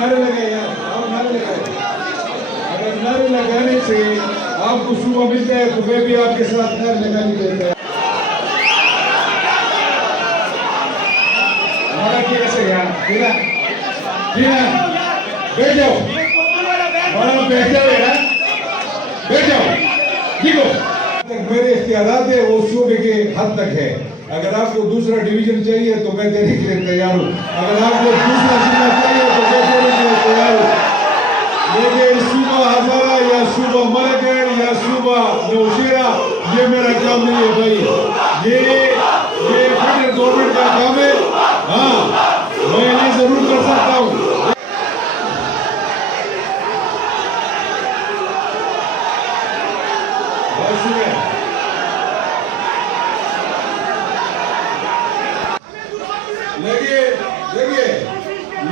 नारे लगाए यार, आप नारे लगाए। अगर नारे लगाने से आपको सुबह मिलता है तो मैं भी आपके साथ नारे लगाने देता है। हमारा कैसे यार, ठीक है, बैठ जाओ, बड़ा बैठ जाओ यार, बैठ जाओ। देखो मेरे इख्तियारात है वो सूबे के हद तक है। अगर आपको दूसरा डिवीजन चाहिए तो मैं देने के लिए तैयार हूँ, अगर आपको दूसरा सूबा चाहिए तो मैं देने के लिए तैयार हूँ। लेकिन सूबा हजारा या सूबा मरगढ़ या सूबा नौशेरा ये मेरा काम नहीं है भाई, ये फेडरल गवर्नमेंट का काम है। हाँ, मैं ये जरूर कर सकता हूँ।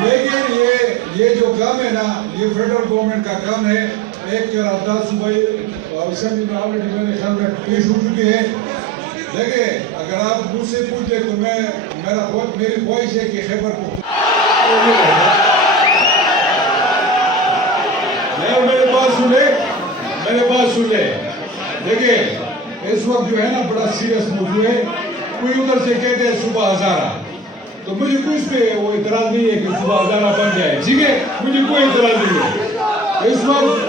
लेकिन ये जो काम है ना, ये फेडरल गवर्नमेंट का काम है। एक करारदाद सुबह असेंबली में ऑलरेडी मेरे ख्याल में पेश हो चुके हैं। देखिए, अगर आप मुझसे पूछे तो मेरी ख्वाहिश है कि खैबर को मेरे बात सुन ले। देखिए, इस वक्त जो है ना बड़ा सीरियस मौजू है। कोई उधर से कहते हैं सुबह हजारा, तो मुझे कुछ पे वो इतराज नहीं है कि सुबह हजारा बन जाए, ठीक है, मुझे कोई इतराज नहीं है। इस वक्त